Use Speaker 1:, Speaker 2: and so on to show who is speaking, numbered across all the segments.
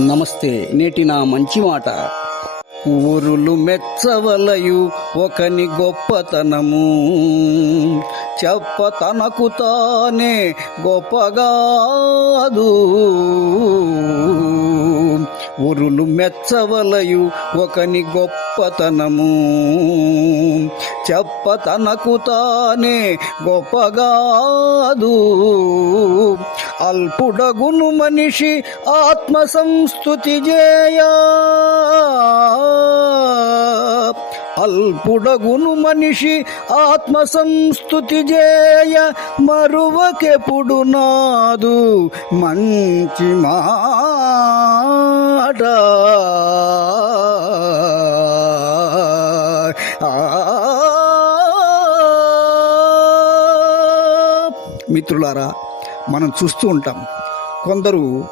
Speaker 1: నమస్తే నేటి నా మంచి మాట. ఊరులు మెచ్చవలయు ఒకని గొప్పతనము. చెప్ప తనకు తానే గొప్పగాదు. ఊరులు మెచ్చవలయు ఒకని గొప్పతనము. చెప్ప తనకు తానే గొప్పగాదు. అల్పుడగును మనిషి ఆత్మ సంస్థుతి జేయా. అల్పుడగును మనిషి ఆత్మ సంస్థుతి జేయ. మరువకెప్పుడు నాదు మంచి మాట. మిత్రులారా మనం చూస్తూ ఉంటాం. కొందరు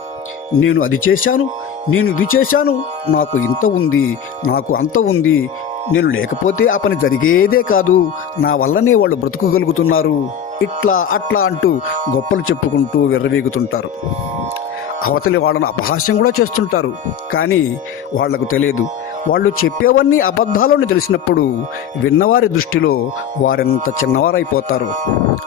Speaker 1: నేను అది చేశాను నేను ఇది చేశాను నాకు ఇంత ఉంది నాకు అంత ఉంది నేను లేకపోతే ఆ పని జరిగేదే కాదు నా వల్లనే వాళ్ళు బ్రతుకుగలుగుతున్నారు. ఇట్లా అట్లా అంటూ గొప్పలు చెప్పుకుంటూ విర్రవీగుతుంటారు. అవతలి వాళ్ళను అపహాస్యం కూడా చేస్తుంటారు. కానీ వాళ్ళకు తెలియదు. వాళ్ళు చెప్పేవన్నీ అబద్ధాలని తెలిసినప్పుడు విన్నవారి దృష్టిలో వారెంత చిన్నవారైపోతారు.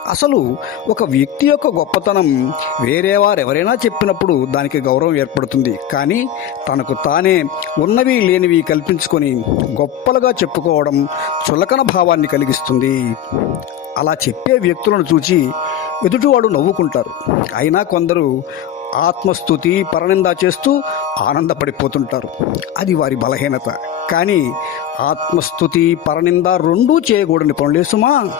Speaker 1: అసలు ఒక వ్యక్తి యొక్క గొప్పతనం వేరే వారెవరైనా చెప్పినప్పుడు దానికి గౌరవం ఏర్పడుతుంది. కానీ తనకు తానే ఉన్నవి లేనివి కల్పించుకొని గొప్పలుగా చెప్పుకోవడం చులకన భావాన్ని కలిగిస్తుంది. అలా చెప్పే వ్యక్తులను చూచి ఎదుటివాడు నవ్వుకుంటారు. అయినా కొందరు ఆత్మస్థుతి పరనింద చేస్తూ ఆనందపడిపోతుంటారు. అది వారి బలహీనత. కానీ ఆత్మస్థుతి పరనింద రెండూ చేయకూడని పనులే. సుమా